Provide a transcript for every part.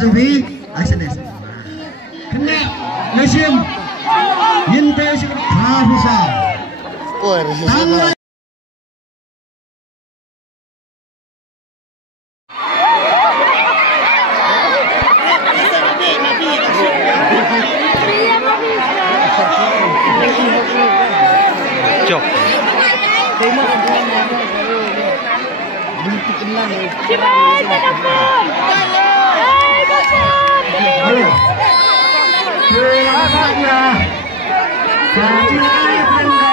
Zubi, SNS. Kena Nasim, Yinte Hafisa. Cok. Halo. Selamatnya.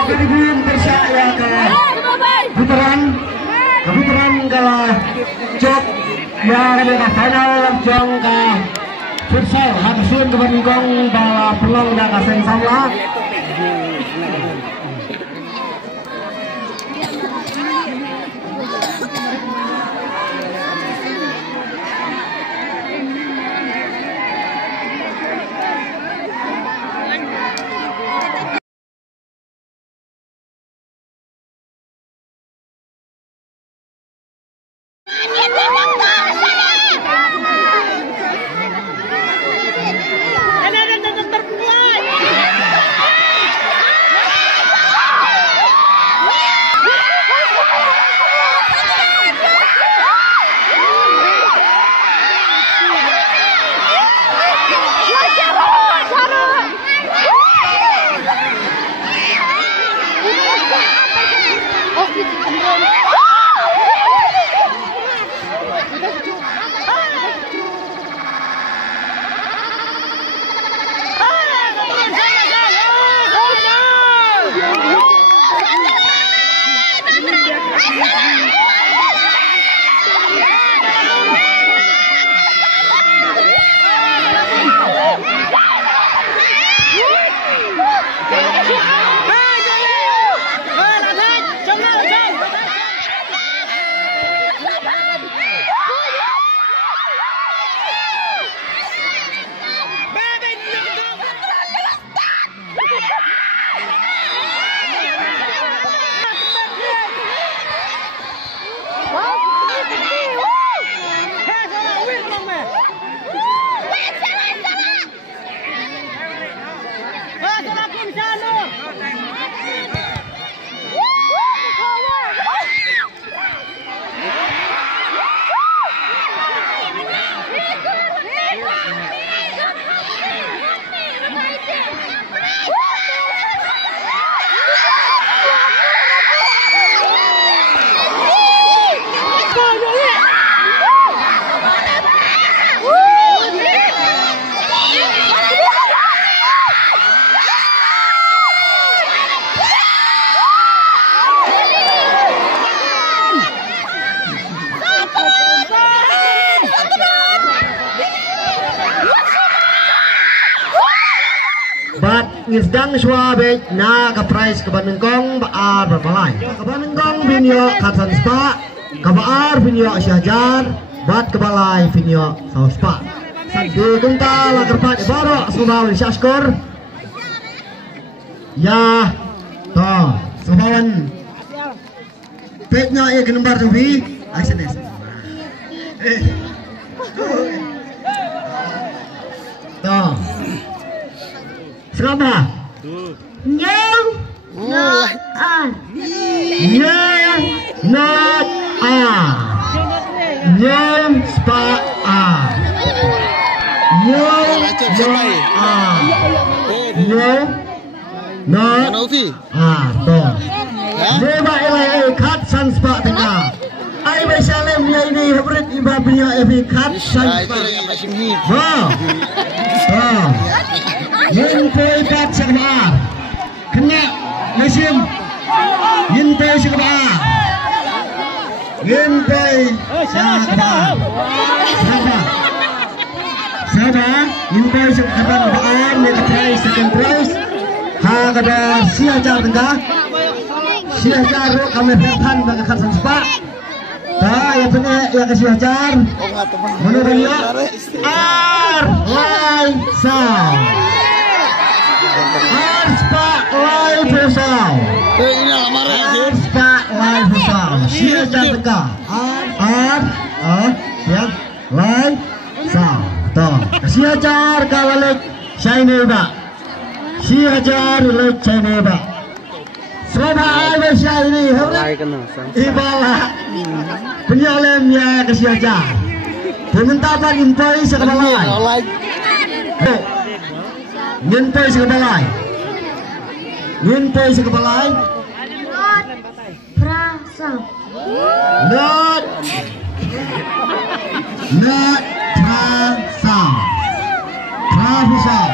Kemudian percaya ke putaran ke Cok yang ada final jong ke futsal hasil kebangkong bala pelong dah kaseng sama. Ngisdang Suabe na ka prize ka banengkong baar berbalai. Ka banengkong binyo katan spa, ka baar binyo Syahjar, bat ka balai binyo sa spa. Sandi kunta la kerpat baro sumawan Syashkur. Ya, to, sumawan. Petnya e kenembar Zubi, SNS. To. Selama Nyong Not A Nyong Not A Nyong Spa A Nyong Not A Nyong Not A Tuh Lima ilai kat san spa tengah Ai besalem ya ini hybrid ibabnya evi kat san spa Yinte kat sekebar kena Nasim Yinte sekebar Yinte sekebar Sada Yinte sekebar baan Mega prize second prize Hagada Syahjar tengah Syahjar kami bertahan bagi kasan spa ya punya ya ke Syahjar menurutnya Lai Sound Arspa Live Sound Arspa Live Sound Syahjar tengah ya Live Sound Toh, siajar kalalik Shaineba. Siajar lek Shaineba. Selamat hari Shaini, ibala penyalemnya ke siajar. Pemintapan impoi sekebalai. Impoi sekebalai. Impoi sekebalai. Prasam. Not Prasam. Prasam.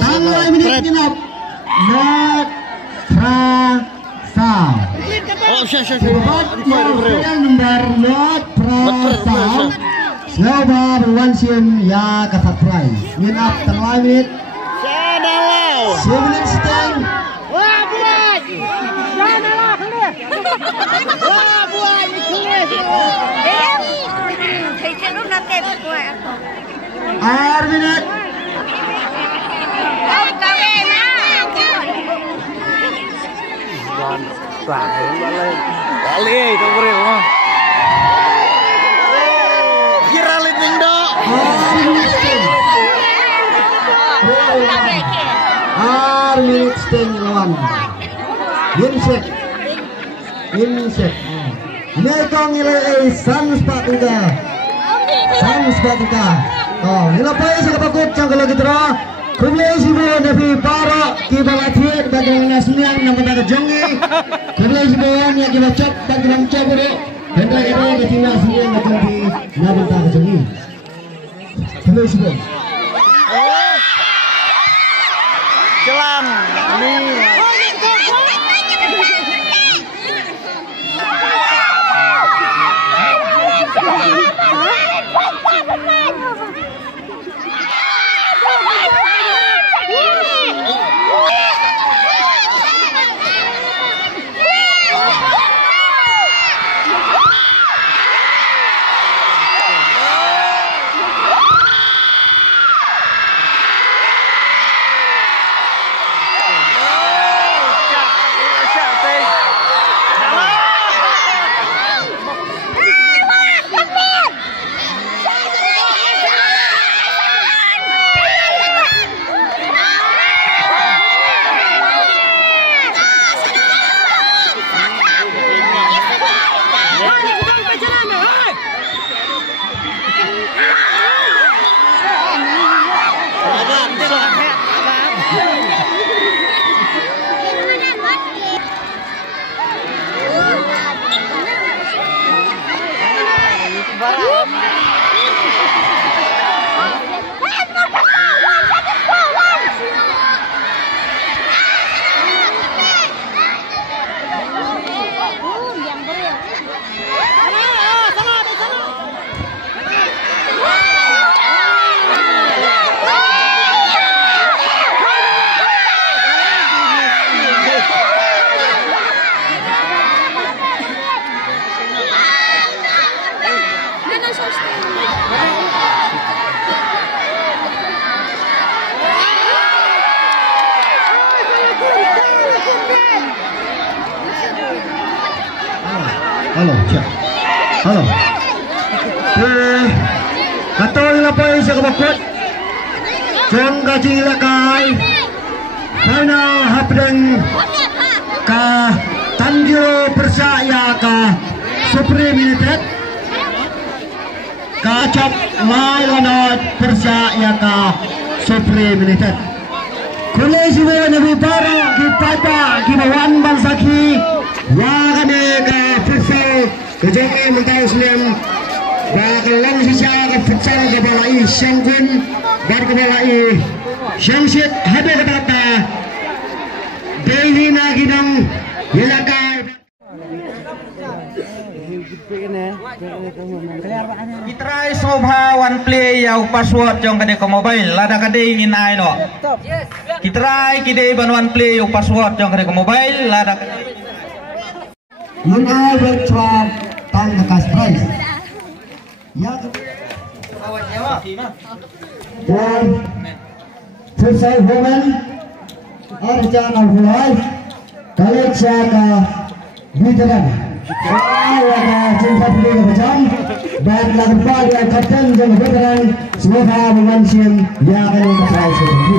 Tanggal minit genap. Not Prasam. Oh, siap. Nomor not Prasam. Slobar Wansim ya kata prize. Minat tanggal minit. 7 minit seteng. Wah buat. Jangan lah kene. Wah buat ni kene. Thầy chưa lúc nào tép buat. 6 minit. Kali itu beri mah. Kira liting dok. 6 minit seteng lawan. Insek. Nekong nilai sans patuga. Oh, nilai apa sih kapakut kalau gitu roh. Kumlei sibu nabi paro kibalathiet bagang nasmiang nama daga jongi. Kumlei sibu yang kibacap dan kibacap bro. Hendra itu ketina siang nabi nabi daga jongi. Kumlei sibu. Jelang. Halo. Katol na po sa kabakot. Jong kajing lakay. Final hapdeng ka Tangyo Persaya ka Supreme United. Kacap Mai Lanot Persaya ka Supreme United. Kulay siya nabi para kipapa kibawan bansaki. Wakane ka futsal kejoki mentau Islam. Bakalan sisa ke futsal ke balai Syangkun dan ke balai Syangsit habis kata Dewi Naginang Yelakai. Kitrai Sobha one play yang password jong kade ko mobile lada kade ingin ai no. Kitrai kide ban one play yang password jong kade ko mobile lada. Mun ai bertrap tang bekas prize. Ya. Dan selesai woman Arjan Al-Hulai Khalid Syaka Bitaran. Wah, cinta pilih macam Baiklah kembali yang kapten dan veteran semoga memansion yang akan memperoleh seperti